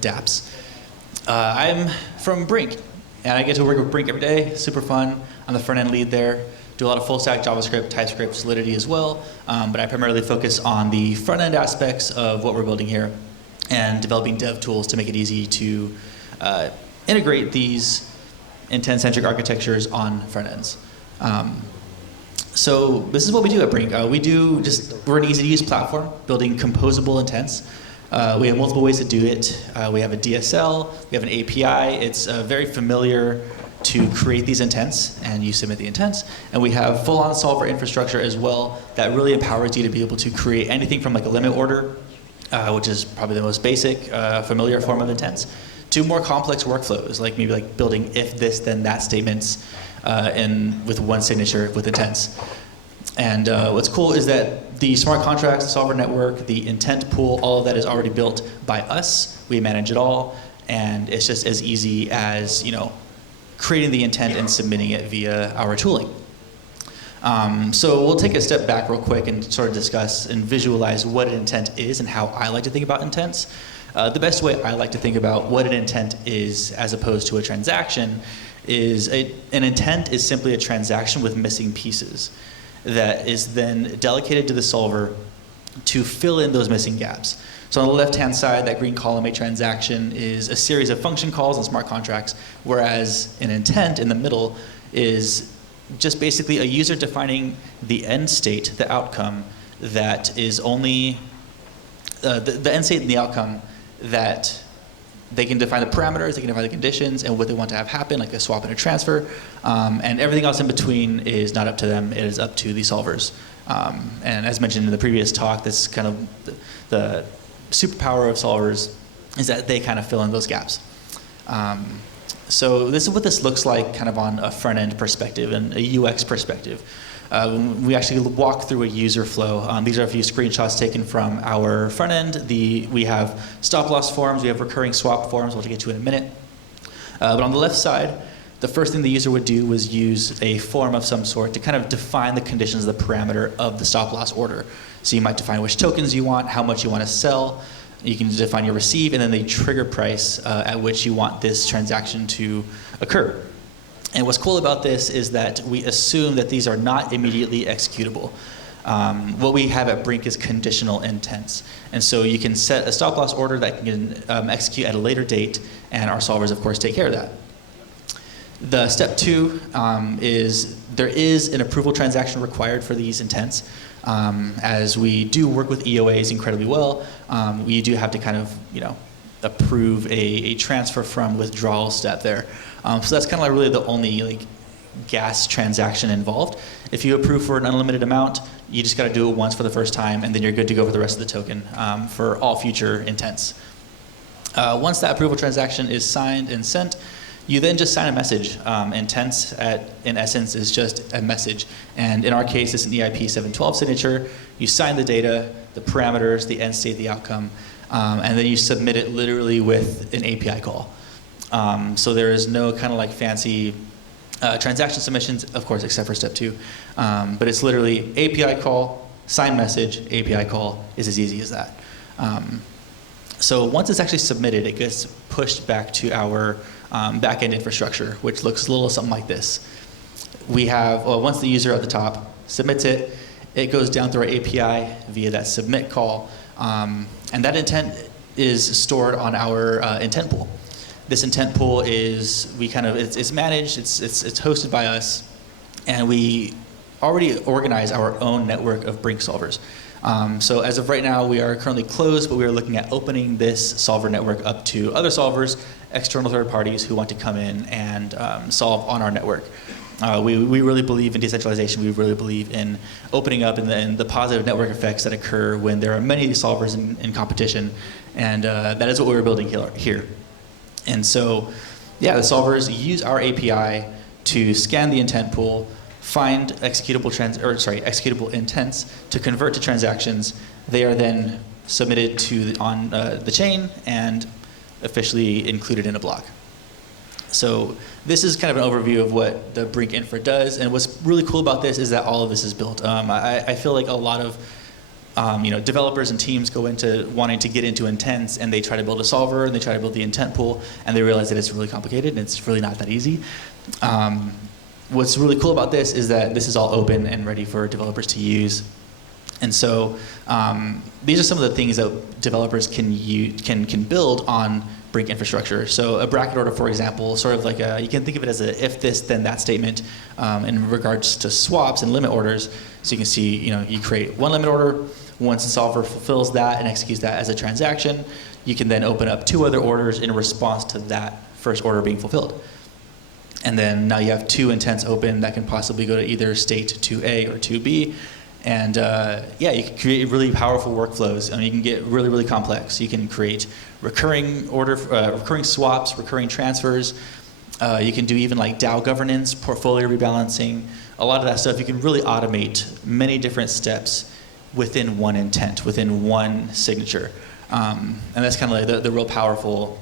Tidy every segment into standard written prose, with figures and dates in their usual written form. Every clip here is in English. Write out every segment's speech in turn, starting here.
DApps. I'm from Brink, and I get to work with Brink every day. Super fun. I'm the front-end lead there. Do a lot of full-stack JavaScript, TypeScript, Solidity as well, but I primarily focus on the front-end aspects of what we're building here and developing dev tools to make it easy to integrate these intent-centric architectures on front ends. So this is what we do at Brink. We're an easy-to-use platform building composable intents. We have multiple ways to do it. We have a DSL, we have an API. It's very familiar to create these intents, and you submit the intents. And we have full-on solver infrastructure as well that really empowers you to be able to create anything from like a limit order, which is probably the most basic, familiar form of intents, to more complex workflows, like maybe like building if this then that statements with one signature with intents. And what's cool is that the smart contracts, the solver network, the intent pool, all of that is already built by us. We manage it all, and it's just as easy as creating the intent and submitting it via our tooling. So we'll take a step back real quick and sort of discuss and visualize what an intent is and how I like to think about intents. The best way I like to think about what an intent is as opposed to a transaction is an intent is simply a transaction with missing pieces that is then delegated to the solver to fill in those missing gaps. So on the left-hand side, that green column, a transaction, is a series of function calls and smart contracts, whereas an intent in the middle is just basically a user defining the end state, the outcome, that is only the end state and the outcome that they can define the parameters, they can define the conditions, and what they want to have happen, like a swap and a transfer. And everything else in between is not up to them, it is up to the solvers. And as mentioned in the previous talk, that's kind of the superpower of solvers is that they kind of fill in those gaps. So this is what this looks like kind of on a front-end perspective and a UX perspective. We actually walk through a user flow. These are a few screenshots taken from our front end. We have stop-loss forms, we have recurring swap forms, we'll get to in a minute. But on the left side, the first thing the user would do was use a form of some sort to kind of define the conditions, the parameter of the stop-loss order. So you might define which tokens you want, how much you want to sell. You can define your receive, and then the trigger price at which you want this transaction to occur. And what's cool about this is that we assume that these are not immediately executable. What we have at Brink is conditional intents. And so you can set a stop-loss order that can execute at a later date, and our solvers, of course, take care of that. The step two is there is an approval transaction required for these intents. As we do work with EOAs incredibly well, we do have to kind of, approve a transfer from withdrawal step there. So that's kind of like really the only gas transaction involved. If you approve for an unlimited amount, you just got to do it once for the first time, and then you're good to go for the rest of the token for all future intents. Once that approval transaction is signed and sent, you then just sign a message. Intents, in essence, is just a message. And in our case, it's an EIP 712 signature. You sign the data, the parameters, the end state, the outcome, and then you submit it literally with an API call. So there is no kind of fancy transaction submissions, of course, except for step two. But it's literally API call, sign message, API call is as easy as that. So once it's actually submitted, it gets pushed back to our back-end infrastructure, which looks a little something like this. We have, once the user at the top submits it, it goes down through our API via that submit call, and that intent is stored on our intent pool. This intent pool is, it's managed, it's hosted by us, and we already organize our own network of Brink solvers. So as of right now, we are currently closed, but we are looking at opening this solver network up to other solvers, external third parties who want to come in and solve on our network. We really believe in decentralization. We really believe in opening up and the positive network effects that occur when there are many solvers in competition, and that is what we're building here. And so, yeah, the solvers use our API to scan the intent pool, find executable intents to convert to transactions. They are then submitted on the chain and officially included in a block. So this is kind of an overview of what the Brink infra does, and what's really cool about this is that all of this is built. I feel like a lot of developers and teams go into wanting to get into intents, and they try to build a solver, and they try to build the intent pool, and they realize that it's really complicated, and it's really not that easy. What's really cool about this is that this is all open and ready for developers to use. And so these are some of the things that developers can build on Brink infrastructure. So a bracket order, for example, sort of like you can think of it as a if this then that statement in regards to swaps and limit orders. So you can see, you create one limit order. Once the solver fulfills that and executes that as a transaction, you can then open up 2 other orders in response to that first order being fulfilled. And then now you have 2 intents open that can possibly go to either state 2A or 2B. And you can create really powerful workflows. You can get really, really complex. You can create recurring swaps, recurring transfers. You can do even like DAO governance, portfolio rebalancing, a lot of that stuff. You can really automate many different steps within one intent, within one signature. And that's kind of like the real powerful,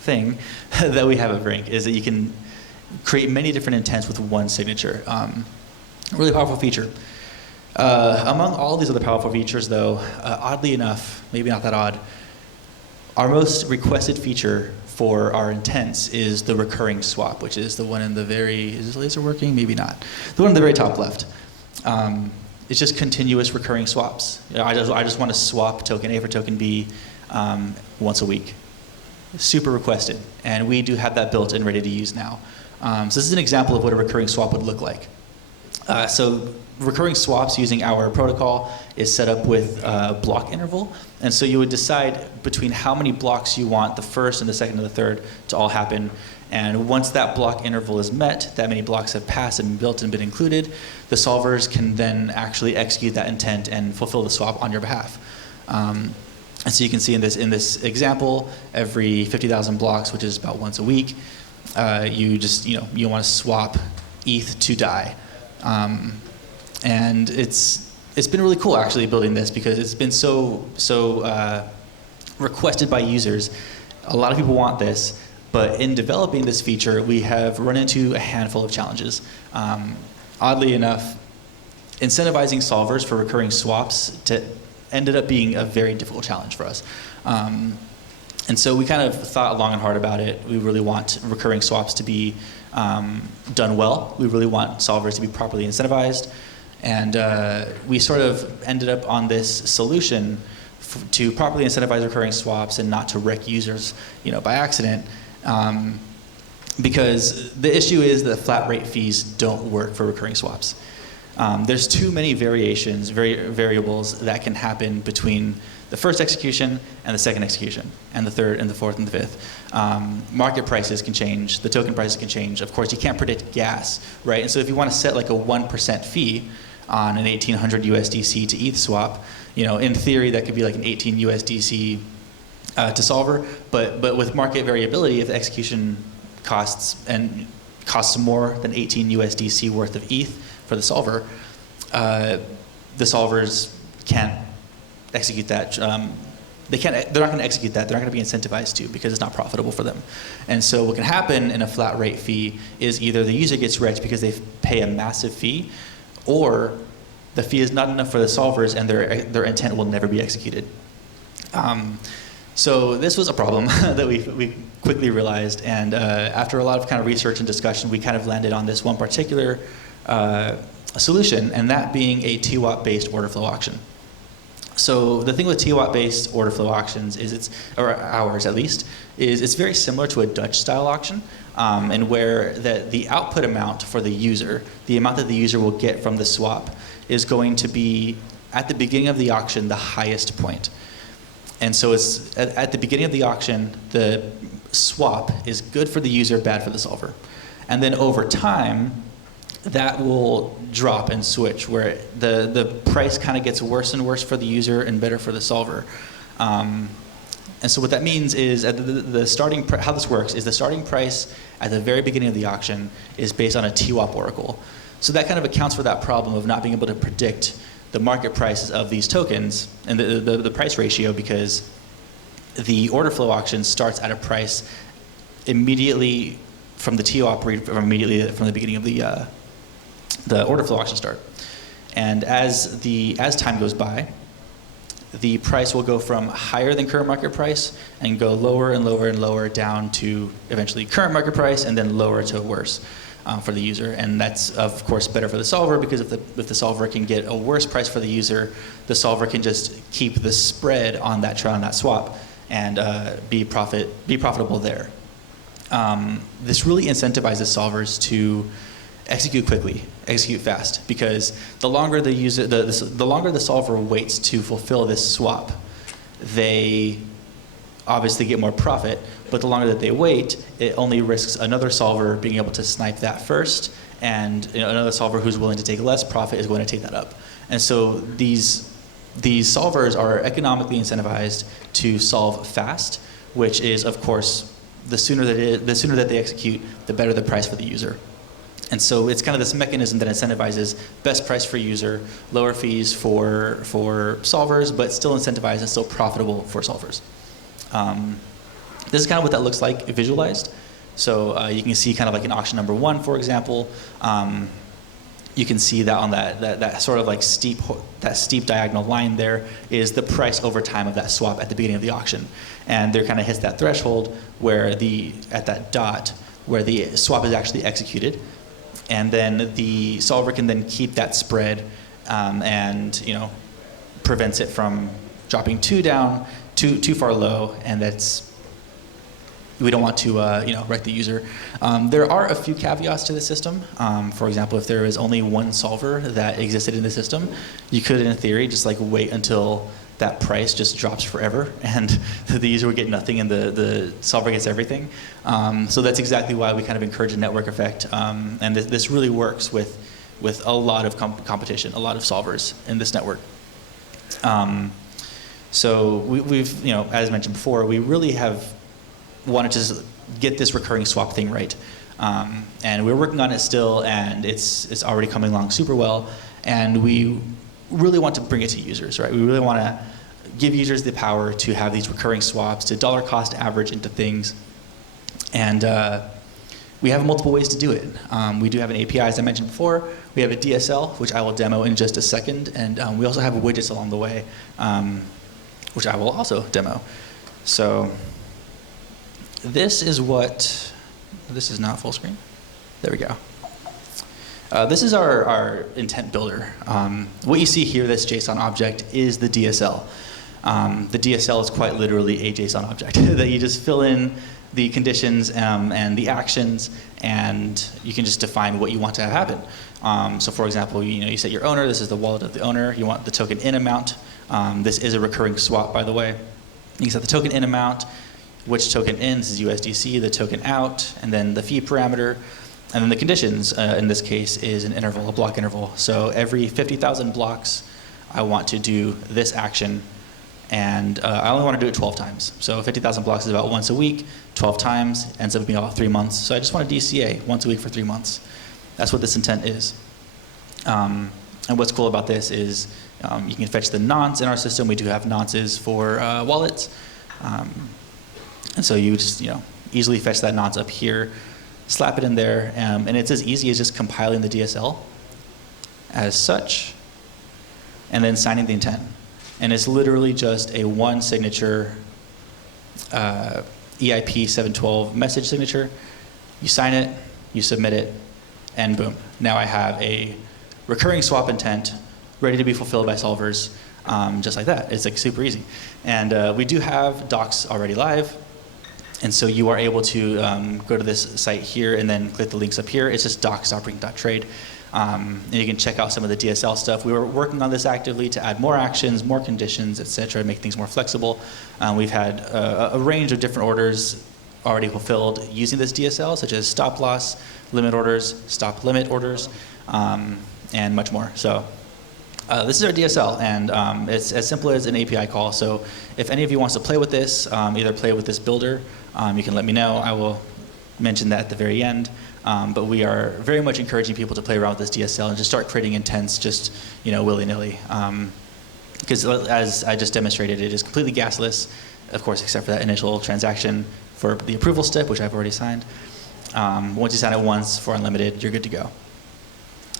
thing that we have at Brink, is that you can create many different intents with one signature. Really powerful feature. Among all these other powerful features, though, oddly enough, maybe not that odd, our most requested feature for our intents is the recurring swap, which is the one in the is this laser working? Maybe not. The one in the very top left. It's just continuous recurring swaps. I just want to swap token A for token B once a week. Super requested, and we do have that built and ready to use now. So this is an example of what a recurring swap would look like. So recurring swaps using our protocol is set up with a block interval. And so you would decide between how many blocks you want the first and the second and the third to all happen. And once that block interval is met, that many blocks have passed and been built and been included, the solvers can then actually execute that intent and fulfill the swap on your behalf. And so you can see in this example, every 50,000 blocks, which is about once a week, you want to swap ETH to DAI. And it's been really cool actually building this, because it's been so requested by users. A lot of people want this, but in developing this feature, we have run into a handful of challenges. Oddly enough, incentivizing solvers for recurring swaps ended up being a very difficult challenge for us. And so we kind of thought long and hard about it. We really want recurring swaps to be done well. We really want solvers to be properly incentivized. And we sort of ended up on this solution to properly incentivize recurring swaps and not to wreck users, by accident. Because the issue is that flat rate fees don't work for recurring swaps. There's too many variables that can happen between the first execution and the second execution, and the third and the fourth and the fifth. Market prices can change, the token prices can change. Of course, you can't predict gas, right? And so if you want to set like a 1% fee on an 1800 USDC to ETH swap, in theory that could be like an 18 USDC to solver, but with market variability, if the execution costs more than 18 USDC worth of ETH for the solver, the solvers can't execute that. They're not going to execute that. They're not going to be incentivized to, because it's not profitable for them. And so what can happen in a flat rate fee is either the user gets rich because they pay a massive fee, or the fee is not enough for the solvers and their intent will never be executed. So this was a problem that we quickly realized, and after a lot of kind of research and discussion, we kind of landed on this one particular solution, and that being a TWAP-based order flow auction. So the thing with TWAP-based order flow auctions is or ours at least, is it's very similar to a Dutch-style auction, and where the output amount for the user, the amount that the user will get from the swap, is going to be, at the beginning of the auction, the highest point. And so it's at the beginning of the auction, the swap is good for the user, bad for the solver. And then over time, that will drop and switch, where the price kind of gets worse and worse for the user and better for the solver. And so what that means is the starting how this works is the starting price at the very beginning of the auction is based on a TWAP oracle. So that kind of accounts for that problem of not being able to predict the market prices of these tokens and the price ratio, because the order flow auction starts at a price immediately from the TWAP, or immediately from the beginning of the order flow auction start. And as time goes by, the price will go from higher than current market price and go lower and lower and lower down to eventually current market price and then lower to worse for the user. And that's, of course, better for the solver because if the solver can get a worse price for the user, the solver can just keep the spread on that trade, on that swap, and be profitable there. This really incentivizes solvers to execute quickly, execute fast, because the longer the longer the solver waits to fulfill this swap, they obviously get more profit, but the longer that they wait, it only risks another solver being able to snipe that first, and another solver who's willing to take less profit is going to take that up. And so these solvers are economically incentivized to solve fast, which is, of course, the sooner that they execute, the better the price for the user. And so it's kind of this mechanism that incentivizes best price for user, lower fees for solvers, but still incentivized and still profitable for solvers. This is kind of what that looks like visualized. So you can see kind of like in auction number 1, for example, you can see that on that sort of like steep diagonal line there is the price over time of that swap at the beginning of the auction. And there kind of hits that threshold where at that dot where the swap is actually executed. And then the solver can then keep that spread and prevents it from dropping too far low, and we don't want to wreck the user. There are a few caveats to the system. For example, if there is only one solver that existed in the system, you could, in theory, just like wait until that price just drops forever, and the user would get nothing, and the solver gets everything. So that's exactly why we kind of encourage a network effect, and this really works with a lot of competition, a lot of solvers in this network. So we've, as mentioned before, we really have wanted to get this recurring swap thing right, and we're working on it still, and it's already coming along super well, and we really want to bring it to users, right? We really want to give users the power to have these recurring swaps, to dollar cost average into things, and we have multiple ways to do it. We do have an API, as I mentioned before. We have a DSL, which I will demo in just a second, and we also have widgets along the way, which I will also demo. So this is not full screen. There we go. This is our intent builder. What you see here, this JSON object, is the DSL. The DSL is quite literally a JSON object that you just fill in the conditions and the actions, and you can just define what you want to have happen. So for example, you set your owner. This is the wallet of the owner. You want the token in amount. This is a recurring swap, by the way. You can set the token in amount, which token in, this is USDC, the token out, and then the fee parameter. And then the conditions, in this case, is an interval, a block interval. So every 50,000 blocks, I want to do this action, and I only want to do it 12 times. So 50,000 blocks is about once a week, 12 times, ends up being about 3 months. So I just want a DCA, once a week for 3 months. That's what this intent is. And what's cool about this is you can fetch the nonce in our system. We do have nonces for wallets. And so you just easily fetch that nonce up here, slap it in there, and it's as easy as just compiling the DSL as such, and then signing the intent. And it's literally just a one signature EIP 712 message signature. You sign it, you submit it, and boom. Now I have a recurring swap intent ready to be fulfilled by solvers, just like that. It's like super easy. And we do have docs already live. And so you are able to go to this site here and then click the links up here. It's just docs.brink.trade. And you can check out some of the DSL stuff. We were working on this actively to add more actions, more conditions, et cetera, make things more flexible. We've had a range of different orders already fulfilled using this DSL, such as stop loss, limit orders, stop limit orders, and much more. So this is our DSL, and it's as simple as an API call. So if any of you wants to play with this, either play with this builder, you can let me know. I will mention that at the very end. But we are very much encouraging people to play around with this DSL and just start creating intents just willy-nilly. Because as I just demonstrated, it is completely gasless, of course, except for that initial transaction for the approval step, which I've already signed. Once you sign it once for unlimited, you're good to go.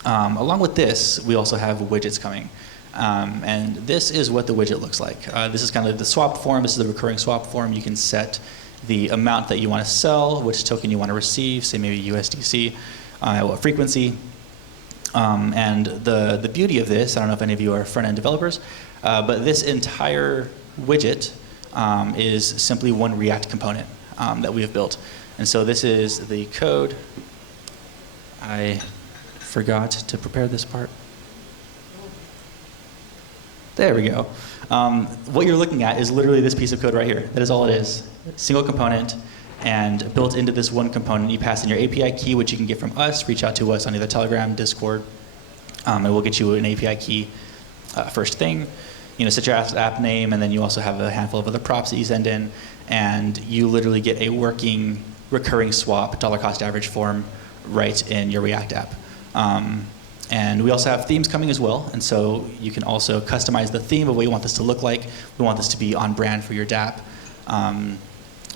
Along with this, we also have widgets coming. And this is what the widget looks like. This is kind of the swap form. This is the recurring swap form. You can set the amount that you want to sell, which token you want to receive, say maybe USDC, what frequency. And the beauty of this, I don't know if any of you are front-end developers, but this entire widget is simply one React component that we have built. And so this is the code. I forgot to prepare this part. There we go. What you're looking at is literally this piece of code right here. That is all it is. Single component, and built into this one component, you pass in your API key, which you can get from us. Reach out to us on either Telegram, Discord, and we'll get you an API key first thing. Set your app name, and then you also have a handful of other props that you send in, and you literally get a working recurring swap dollar cost average form right in your React app. And we also have themes coming as well, and so you can also customize the theme of what you want this to look like. We want this to be on brand for your DApp.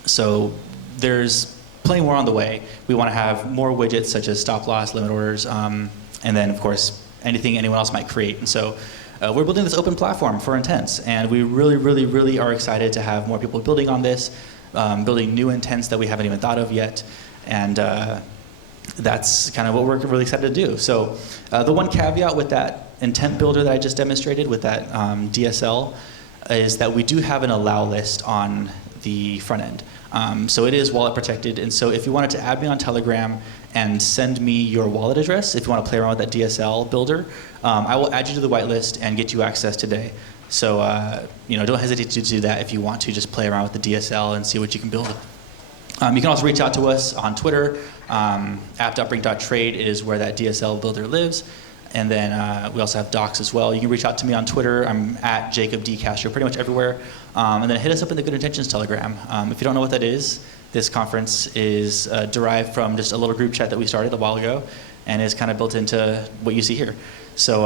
So there's plenty more on the way. We want to have more widgets such as stop loss, limit orders, and then of course anything anyone else might create. And so we're building this open platform for intents, and we really, really, really are excited to have more people building on this, building new intents that we haven't even thought of yet, and that's kind of what we're really excited to do. So the one caveat with that intent builder that I just demonstrated with that DSL is that we do have an allow list on the front end. So it is wallet protected, and so if you wanted to add me on Telegram and send me your wallet address, if you want to play around with that DSL builder, I will add you to the whitelist and get you access today. So don't hesitate to do that if you want to just play around with the DSL and see what you can build. You can also reach out to us on Twitter, app.brink.trade is where that DSL builder lives. And then we also have docs as well. You can reach out to me on Twitter. I'm at Jacob D. Castro, pretty much everywhere. And then hit us up in the Good Intentions Telegram. If you don't know what that is, this conference is derived from just a little group chat that we started a while ago and is kind of built into what you see here. So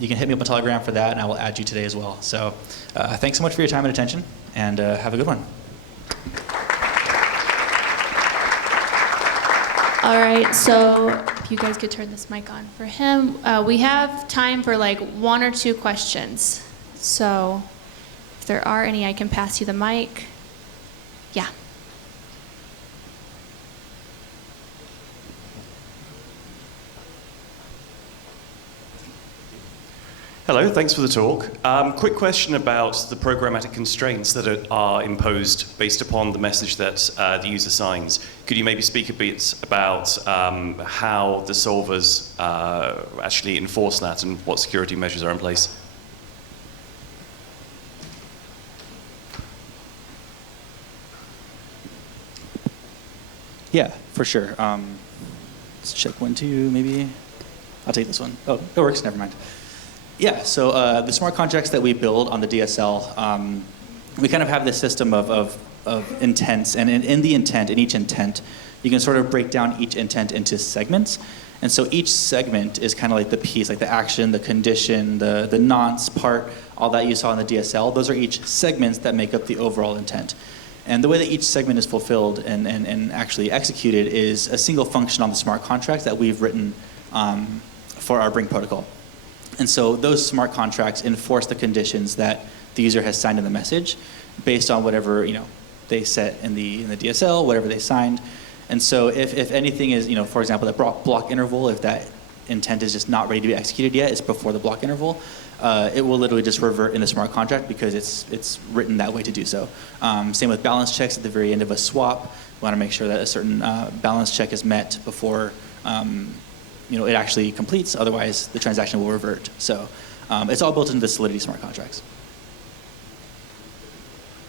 you can hit me up on Telegram for that, and I will add you today as well. So thanks so much for your time and attention, and have a good one. All right, so if you guys could turn this mic on for him. We have time for like 1 or 2 questions. So if there are any, I can pass you the mic. Yeah. Hello, thanks for the talk. Quick question about the programmatic constraints that are imposed based upon the message that the user signs. Could you maybe speak a bit about how the solvers actually enforce that and what security measures are in place? Yeah, for sure. Let's check 1, 2, maybe. I'll take this one. Oh, it works, never mind. Yeah, so the smart contracts that we build on the DSL, we kind of have this system of intents, and in the intent, in each intent, you can sort of break down each intent into segments. And so each segment is kind of like the piece, like the action, the condition, the nonce part, all that you saw in the DSL. Those are each segments that make up the overall intent. And the way that each segment is fulfilled and actually executed is a single function on the smart contracts that we've written for our Brink protocol. And so those smart contracts enforce the conditions that the user has signed in the message based on whatever they set in the DSL, whatever they signed. And so if anything is, for example, that block interval, if that intent is just not ready to be executed yet, it's before the block interval, it will literally just revert in the smart contract because it's written that way to do so. Same with balance checks at the very end of a swap. We want to make sure that a certain balance check is met before it actually completes, otherwise the transaction will revert. So it's all built into the Solidity smart contracts.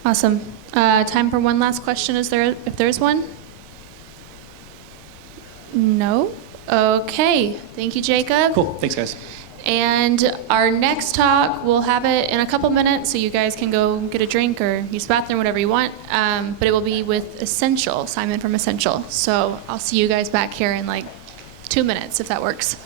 Awesome. Time for one last question, if there is one? No? Okay. Thank you, Jacob. Cool. Thanks, guys. And our next talk, we'll have it in a couple minutes, so you guys can go get a drink or use the bathroom, whatever you want. But it will be with Essential, Simon from Essential. So I'll see you guys back here in like 2 minutes, if that works.